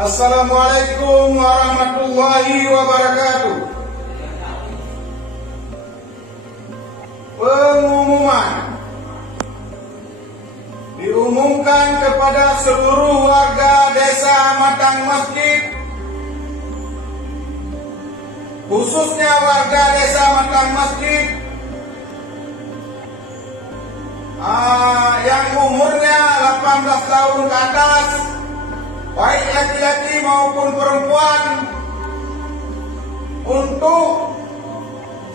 Assalamualaikum warahmatullahi wabarakatuh. Pengumuman diumumkan kepada seluruh warga Desa Matang Masjid, khususnya warga Desa Matang Masjid yang umurnya 18 tahun ke atas, baik laki-laki maupun perempuan, untuk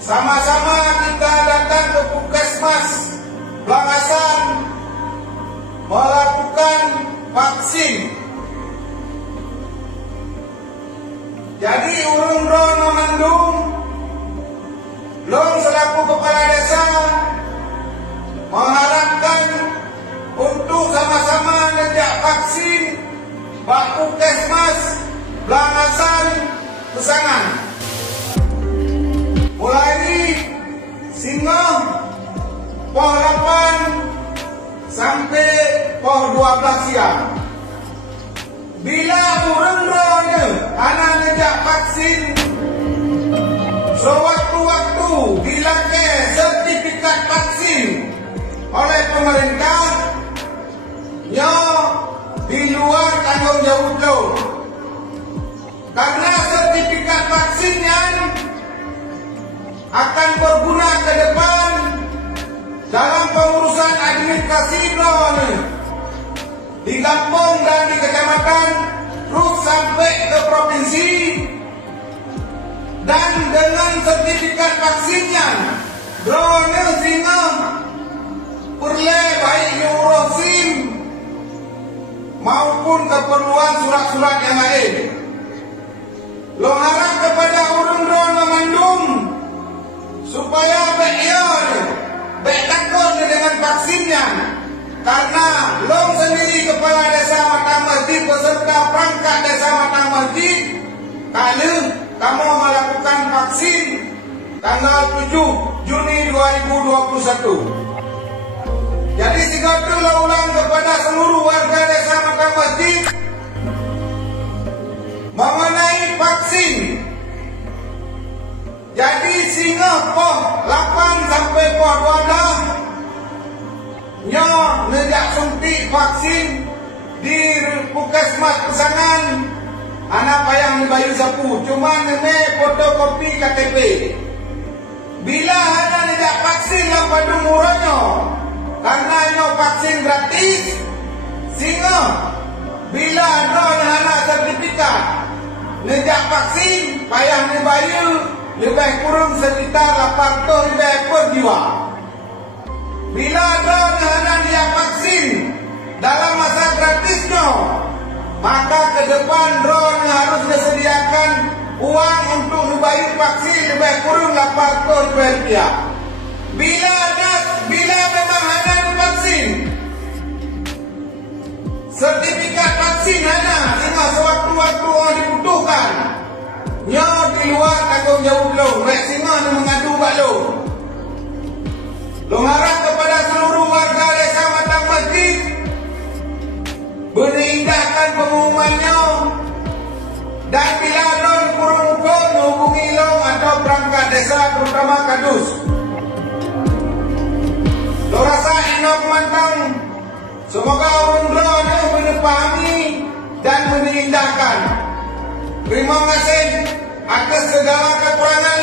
sama-sama kita datang ke Puskesmas Blangasan melakukan vaksin. Jadi urung ron memandung, long selaku kepala desa mengharapkan untuk sama-sama ngejak vaksin Pak Puskesmas Blangasan Pesangan. Mulai Singoh Poh 8 sampai Poh 12 siang. Bila urang-urangnya anak ngejak vaksin, sewaktu-waktu dilakukan sertifikat vaksin oleh pemerintah, di luar tanggung jawab lo. Karena sertifikat vaksinnya akan berguna ke depan dalam pengurusan administrasi non di kampung dan di kecamatan, terus sampai ke provinsi. Dan dengan sertifikat vaksinnya, drone singa perle baik neurosim maupun keperluan surat-surat yang lain. Lo harap kepada urun-urun memandung supaya baik takut dengan vaksinnya, karena lo sendiri kepala desa Matang Masjid beserta perangkat desa Matang Masjid kalau kamu melakukan vaksin tanggal 7 Juni 2021. Jadi sigatlah ulang kepada seluruh warga desa Matang Masjid mengenai vaksin. Jadi singa Poh 8 sampai Poh 12 ngejak suntik vaksin di Puskesmas Pesangan. Anak payang di Bayu Sapu, cuma nene fotokopi KTP. Bila anak ngejak vaksin lampadu murahnya, karena ini vaksin gratis, sehingga bila ada anak sertifikat ngejak vaksin, payah dibayar lebih kurang sekitar 800 per jiwa. Bila ada anak ngejak vaksin dalam masa gratisnya, maka ke depan drone harus disediakan uang untuk dibayar vaksin lebih kurang 800 rupiah. Bila memang ada vaksin, sertifikat vaksin ada, sehingga sewaktu-waktu orang dibutuhkan, di luar tanggung jawab lo, sehingga mengadu lo. Lo harap kepada seluruh warga desa Matang Masjid berindahkan pengumumannya, dan bila lo kurung-kurung hubungi lo atau perangkat desa terutama Kadus. Lo rasa enak mantang, semoga orang-orang menepahami dan menindahkan. Terima kasih atas segala kekurangan.